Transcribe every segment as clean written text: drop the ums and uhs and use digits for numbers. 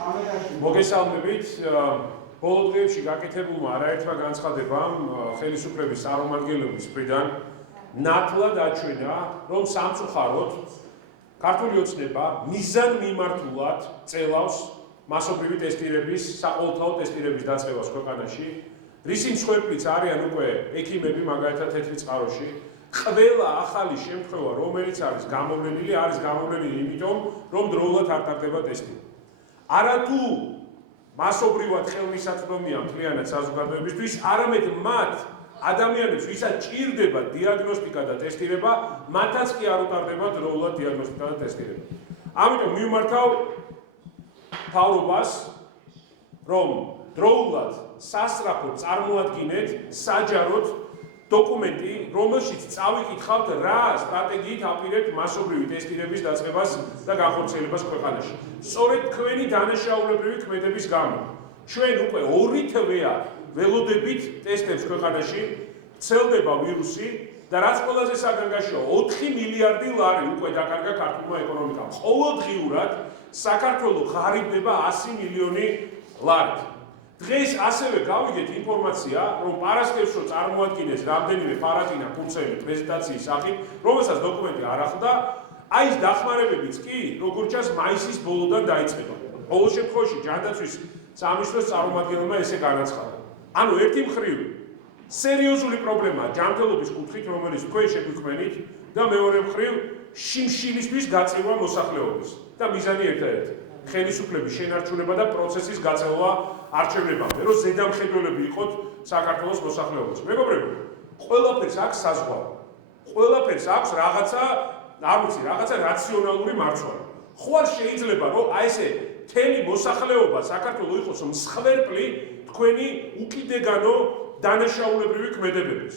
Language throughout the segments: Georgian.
მოგესალმებით. ბოლო დღეებში გაკეთებულმა არაერთმა განცხადებამ ხელისუფლების წარმომადგენლების მხრიდან ნათლად აჩვენა, რომ სამწუხაროდ ქართული ოცნება მიზანმიმართულად წელავს მასობრივი ტესტირების, საყოველთაო ტესტირების დაწყებას ქვეყანაში. რისი მსხვერპლიც არიან უკვე ექიმები, მაგალითად თეთრი წყაროში. ყველა ახალი შემთხვევა, რომელიც არის გამოვლენილი იმიტომ, რომ დროულად არ ტარდება ტესტი. არათუ მასობრივად ხელმისაწვდომია მთლიანად საზოგადოებისთვის, არამედ მათ ადამიანებს, ვისაც ჭირდება დიაგნოსტიკა და ტესტირება, მათაც კი არ უტარდება დროულად დიაგნოსტიკა და ტესტირება. ამიტომ მივმართავ მთავრობას, რომ დროულად სასწრაფოდ წარმოადგინეთ საჯაროდ დოკუმენტი, რომელშიც წავიკითხავთ, რა სტრატეგიით აპირებთ მასობრივი ტესტირების დაწყებას და განხორციელებას ქვეყანაში. სწორედ თქვენი დანაშაულებრივი ქმედების გამო ჩვენ უკვე 2 თვეა ველოდებით ტესტებს ქვეყანაში, ვრცელდება ვირუსი და რაც ყველაზე საგანგაშოა, 4 მილიარდი ლარი უკვე დაკარგა ქართულმა ეკონომიკამ. ყოველდღიურად საქართველო ღარიბდება 100 მილიონი ლარით. დღეს ასევე გავიგეთ ინფორმაცია, რომ პარასკევს წარმოადგენს რამდენიმე ფარატინა კურსელი პრეზენტაციის სახით, რომელსაც დოკუმენტი არ ახლდა, აი ეს დახმარებებიც კი, როგორც ჩანს, მაისის ბოლოდან დაიწყება. ყოველ შემთხვევაში ჯანდაცვის სამინისტროს წარმომადგენელმა ესე განაცხადა. ანუ ერთი მხრივ სერიოზული პრობლემაა ჯანმრთელობის კუთხით, რომელიც თქვენ შეგვიქმნით და მეორე მხრივ შიმშილისთვის გაწევა მოსახლეობის და მიზანი ერთადერთი. ხელისუფლების შენარჩუნება და პროცესის გაწევა არჩევნებამდე, რომ ზედამხედველები იყოთ საქართველოს მოსახლეობაში. მეგობრებო, ყველაფერს აქვს საზღვაო. ყველაფერს აქვს რაღაცა რაციონალური მარცვალი. ხო არ შეიძლება, რომ აი ესე მთელი მოსახლეობა საქართველოს იყოს მსხვერპლი თქვენი უკიდეგანო დანაშაულებრივი ქმედებების.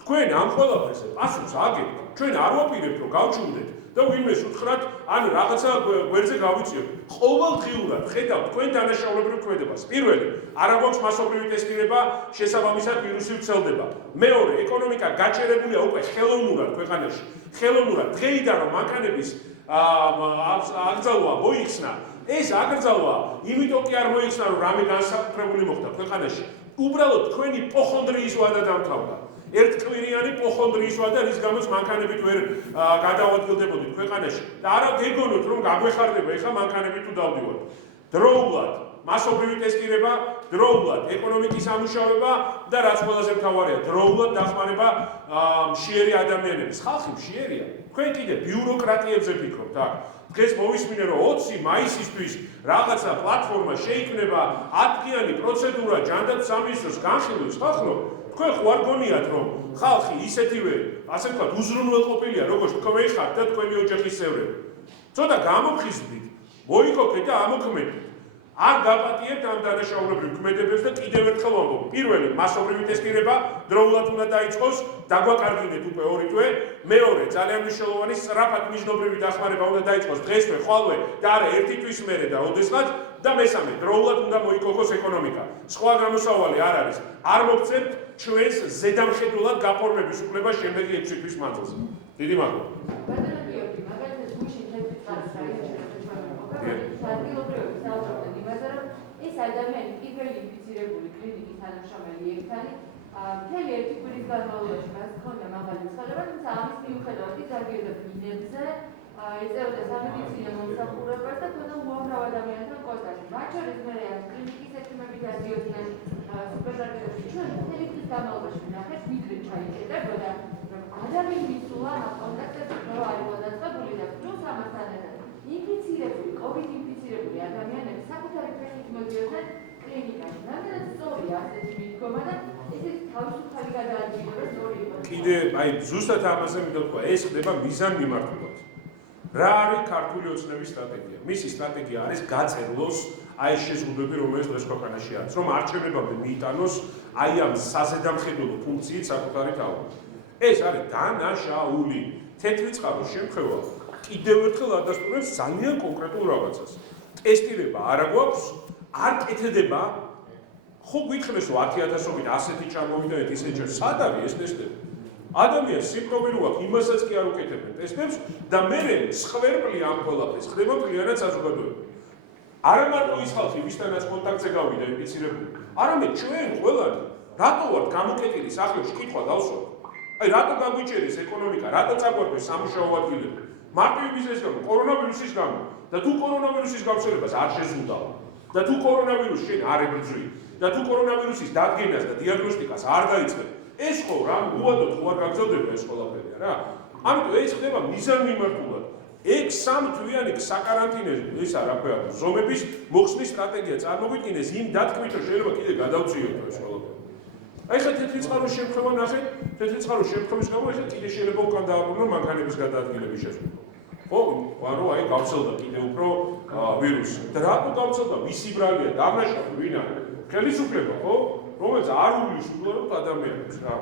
თქვენ ამ ყველაფერზე პასუხს აგებთ. ჩვენ არ ვაპირებთ, რომ გავჩუნდეთ და ვინმეს უთხრათ, ანუ რაღაცა გვერდზე გავიწიოთ. ყოველდღიურად ხედავთ თქვენ დანაშაულებრივ ქმედებას. პირველი, არ აქვს მასობრივი ტესტირება, შესაბამისად ვირუსი ვრცელდება. მეორე, ეკონომიკა გაჩერებულია უკვე ხელოვნურად ქვეყანაში. ხელოვნურად დღეიდან რომ მანქანების აკრძალვა მოიხსნა, ეს აკრძალვა იმიტომ კი არ მოიხსნა, რომ რამე განსაკუთრებული მოხდა ქვეყანაში. უბრალოდ თქვენი პოხონდრიის ვადა დამთავრდა. ერთკვირიანი პოხონდრიის ვადა, რის გამოც მანქანებით ვერ გადავადგილდებოდით ქვეყანაში. და არა გეგონოთ, რომ გაგვეხარდება ეხლა მანქანებით თუ დავდივართ. დროულად მასობრივი ტესტირება, დროულად ეკონომიკის ამუშავება და რაც ყველაზე მთავარია, დროულად დახმარება მშიერი ადამიანების. ხალხი მშიერია. თქვენ კიდე ბიუროკრატიებზე ფიქრობთ, აქ. დღეს მოვისმინე, რომ 20 მაისისთვის რაღაცა პლატფორმა შეიქმნება, 10-დღიანი პროცედურა ჯანდაცვის სამინისტროს განხილვის, ხალხო, თქვენ ხო არ გონიათ, რომ ხალხი ისეთივე, ასე ვთქვათ, უზრუნველყოფილია, როგორც თქვენ ხართ და თქვენი ოჯახის წევრები. ცოტა გამოფხიზდით, მოიქოკეთ და ამოქმედით. არ გაპატიებთ ამ დანაშაულებრივ ქმედებებს და კიდევ ერთხელ ვამბობ, პირველი მასობრივი ტესტირება დროულად უნდა დაიწყოს, დაგვაკარგინეთ უკვე 2 თვე, მეორე ძალიან მნიშვნელოვანი სწრაფად მნიშვნელობრივი დახმარება უნდა დაიწყოს დღესვე, ხვალვე და არა 1 თვის მერე და ოდესღაც და მესამე დროულად უნდა მოიქოქოს ეკონომიკა. სხვა გამოსავალი არ არის. არ მოგწევთ ჩვენს ზედამხედველად გაფორმების უფლებას შემდეგი 6 თვის მანძილზე. დიდი მადლობა. ეს ადამიანი პირველი ინფიცირებული კლინიკის თანამშრომელი ერთანი მთელი 1 კვირის განმავლობაში მას ჰქონდა მაღალი ცხელება, თუმცა ამის მიუხედავად ის დაგიოდა ბინებზე, ეწეოდა სამედიცინო მომსახურებას და ქონდა უამრავ ადამიანთან კონტაქტი. მათ შორის მე ამ კლინიკის ექიმები დადიოდნენ სუპერმარკეტებში. ჩვენ მთელი თვის განმავლობაში ვნახეთ, ვიდრე ჩაიჭერებოდა, რომ ადამიანი სულა ამ კონტაქტებში რო არის გადაწყვეტილი და პლუს ამასთან ერთად ინფიცირებული, COVID ინფიცირებული ადამიანები საკუთარი ფეხით მოდიოდნენ კლინიკაში. რამდენად სწორია ასეთი მიდგომა და ეს თავისუფალი გადაადგილება სწორი იყო. კიდე აი ზუსტად ამაზე მინდა თქვა, ეს ხდება მიზანმიმართულად. რა არის ქართული ოცნების სტრატეგია? მისი სტრატეგია არის გაწერლოს აი ეს შეზღუდვები, რომელიც დღეს ქვეყანაში არის, რომ არჩევნებამდე მიიტანოს აი ამ საზედამხედველო ფუნქციით საკუთარი თავი. ეს არის დანაშაული. თეთრი წყაროს შემთხვევა კიდევ ერთხელ ადასტურებს ძალიან კონკრეტულ რაღაცას. ტესტირება არა გვაქვს, არ კეთდება. ხო გითხრეს, რომ 10,000-ობით ასეთი ჩამოვიდეთ ისე სად არის ეს ტესტები? ადამიანს სიმპტომი რო აქვს, იმასაც კი არ უკეთებენ ტესტებს და მე სხვერპლი ამ ყველაფერს ხდება მთლიანად საზოგადოება. არა მარტო ის ხალხი, ვისთანაც კონტაქტზე გავიდა ინფიცირებული, არამედ ჩვენ ყველანი რატო ვართ გამოკეტილი სახლებში კითხვა დავსვათ. აი რატო გაგვიჭერეს ეკონომიკა, რატო წაგვარდეს სამუშაო ადგილები? მარტივი ბიზნესის გამო, კორონავირუსის გამო. და თუ კორონავირუსის გავრცელებას არ შეზღუდავ და თუ კორონავირუსს შენ არ ებრძვი და თუ კორონავირუსის დადგენას და დიაგნოსტიკას არ დაიწყებ, ეს ხო რა უადოდ ხო არ გაგრძელდება ეს ყველაფერი რა. ამიტომ ეს ხდება მიზანმიმართულად. ეგ სამთვიანი საკარანტინო ისა რა ქვია ზომების მოხსნის სტრატეგია წარმოგვიდგინეს იმ დათქმით რომ შეიძლება კიდე გადავწიოთ ეს ყველაფერი. აი ხა თეთრი წყაროს შემთხვევა ნახეთ, თეთრი წყაროს შემთხვევის გამო ეხლა კიდე შეიძლება უკან დააბრუნო მანქანების გადაადგილების შესაძლებლობა. ხო, ვარო აი გავცელდა კიდე უფრო ვირუსი. და რატო გავცელდა? ვისი ბრალია, დამნაშავე ვინ არის? ხელისუფლება, ხო? რომელიც არ უვლის უბრალოდ ადამიანებს რა.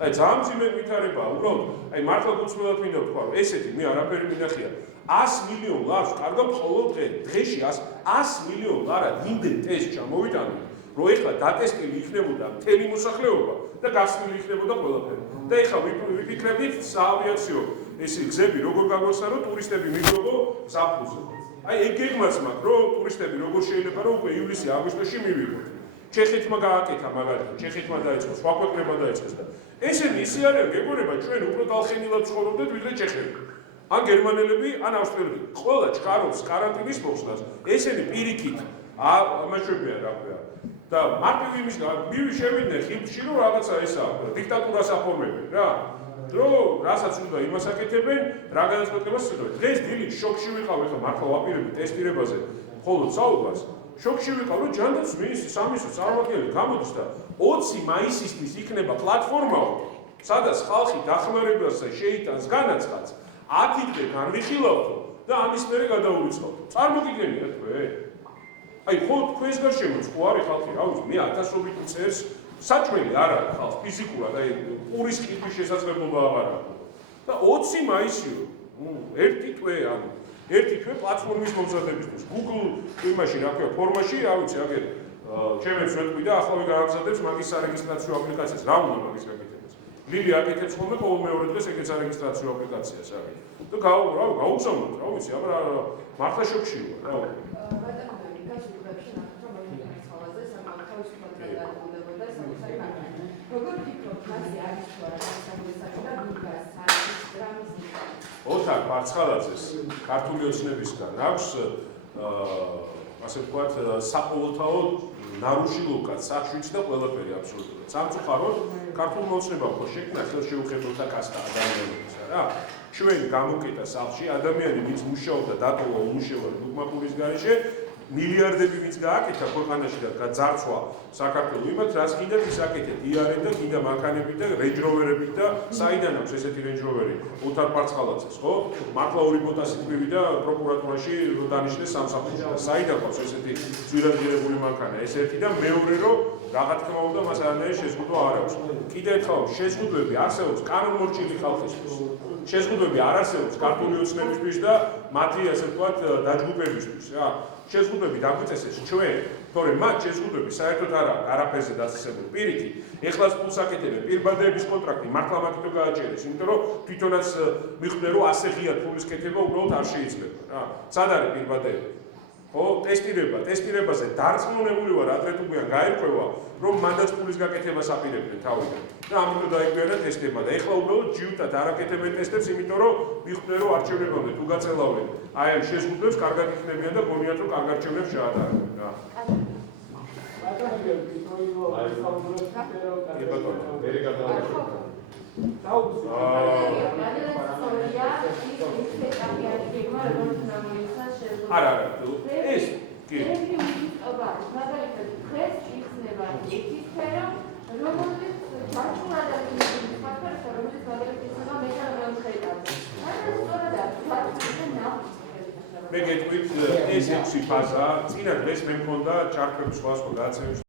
აი ძალიან მძიმე ვითარებაა, უბრალოდ აი მართლა გულწრფელად მინდა ვთქვა, რომ ესეთი მე არაფერი მინახია. 100 მილიონ ლარს კარგავ მხოლოდ დღეში 100 მილიონ ლარად იმდენ ტესტ ჩამოვიტანოთ, რომ ეხლა დატესტილი იქნებოდა მთელი მოსახლეობა და გასვლილი იქნებოდა ყველაფერი. და ეხლა ვიფიქრებდით საავიაციო ესი გზები როგორ გაგვესა რომ ტურისტები მივიღო საფუძვზე. აი ეგ გეგმაც მაქვს რომ ტურისტები როგორ შეიძლება რომ უკვე ივლისი-აგვისტოში მივიღოთ. ჩეხეთმა გააკეთა მაგალითად, ჩეხეთმა დაიწყო, სხვა ქვეყნებმა დაიწყეს და ესენი ისე არიან გეგონება ჩვენ უფრო დალხენილად ცხოვრობდეთ ვიდრე ჩეხები. ან გერმანელები, ან ავსტრიელები. ყველა ჩქარობს კარანტინის მოხსნას. ესენი პირიქით ამაშვებია რა ქვია. და მარტივ იმის მივი შევიდნენ ხილში რომ რაღაცა ესა დიქტატურას აფორმებენ რა. რომ რასაც უნდა იმას აკეთებენ, რა განაცხადებას ხედავთ. დღეს დილით შოკში ვიყავ, ეხლა მართლა ვაპირებ ტესტირებაზე მხოლოდ საუბარს. შოკში ვიყავ, რომ ჯანდაცვის მინისტრის სამისრო წარმომადგენელი გამოდის და 20 მაისისთვის იქნება პლატფორმაო, სადაც ხალხი დახმარებას შეიტანს განაცხადს, 10 დღე განვიხილავთო და ამის მერე გადაურიცხავთო. წარმოგიდგენიათ თქვენ? აი ხო თქვენს გარშემო ხო არის ხალხი, რა ვიცი, მე 1000-ობით წერს საჭმელი არ არის ხალხ ფიზიკურად, აი პურის ყიდვის შესაძლებლობა აღარ აქვს. და 20 მაისიო, ერთი თვე ანუ ერთი თვე პლატფორმის მომზადებისთვის. Google იმაში რა ქვია, ფორმაში, რა ვიცი, აგერ ჩემებს ვეთქვი და ახლავე გააგზავნებს მაგის სარეგისტრაციო აპლიკაციას. რა უნდა მაგის გაკეთებას? ლილი აკეთებს ხოლმე ყოველ მეორე დღეს ეგეც სარეგისტრაციო აპლიკაციას არის. და გაუგზავნოთ, რა ვიცი, აბა მართლა შოქში ვარ, რა. როგორ ფიქრობთ, მასე არის თუ არა სამგესაში და გულგას საერთოდ დრამის იქნება? ოთარ მარცხალაძეს ქართული ოცნებისგან აქვს ასე ვთქვათ საყოველთაო ნარუშილოვკაც საშვიც და ყველაფერი აბსოლუტურად. სამწუხაროდ ქართულმა ოცნებამ ხო შექმნა ხელშეუხებლთა კასტა ადამიანებისა რა. ჩვენ გამოკეტა სახლში ადამიანი ვინც მუშაობდა დატოვა უმუშევრად დოგმატურის გარეშე მილიარდები ვინც გააკეთა ქვეყანაში და გაძარცვა საქართველოს იმათ რაც კიდე ის აკეთეთ იარეთ და კიდე მანქანებით და რენჯროვერებით და საიდან აქვს ესეთი რენჯროვერი ოთარ მარცხალაძეს ხო მართლა ორი ბოტასი მივიდა პროკურატურაში დანიშნეს სამსახურში და საიდან აქვს ესეთი ძვირადღირებული მანქანა ეს ერთი და მეორე რომ რა თქმა უნდა მას არანაირი შეზღუდვა არ აქვს კიდე ერთხელ შეზღუდვები არსებობს კანონმორჩილი ხალხისთვის შეზღუდვები არ არსებობს ქართული ოცნებისთვის და მათი ასე ვთქვათ დაჯგუფებისთვის რა შეზღუდვები დაგვიწესეს ჩვენ, თორემ მათ შეზღუდვები საერთოდ არ აქვს არაფერზე დასწრებული. პირიქით, ეხლაც ფულს აკეთებენ პირბადეების კონტრაქტი მართლა მაგითო გააჭერეს, იმიტომ რომ თვითონაც მიხვდნენ რომ ასე ღიად ფულის კეთება უბრალოდ არ შეიძლება რა. სად არის პირბადეები? ხო, ტესტირებაზე დარწმუნებული ვარ, ადრე თუ გვიან გაირკვევა, რომ მანდაც ფულის გაკეთებას აპირებდნენ თავიდან. და ამიტომ დაიგვიანა ტესტებმა და ეხლა უბრალოდ ჯიუტად არ აკეთებენ ტესტებს, იმიტომ რომ მიხვდნენ რომ არჩევნებამდე თუ გაწელავენ აი ამ შეზღუდვებს კარგად იქნებიან და გონიათ რომ კარგ არჩევნებს შეატარებენ რა. არა, ეს კი. მაგალითად, დღეს იხსნება ეთის სფერო, რომელიც ჩართულად არის ფაქტორი, რომელიც მაგალითად იხსნება მე-4 ეტაპზე. მაგრამ სწორად არის, მე გეტყვით ეს 6 ფაზა, წინა დღეს მე მქონდა ჩართვები სხვა გადაცემებში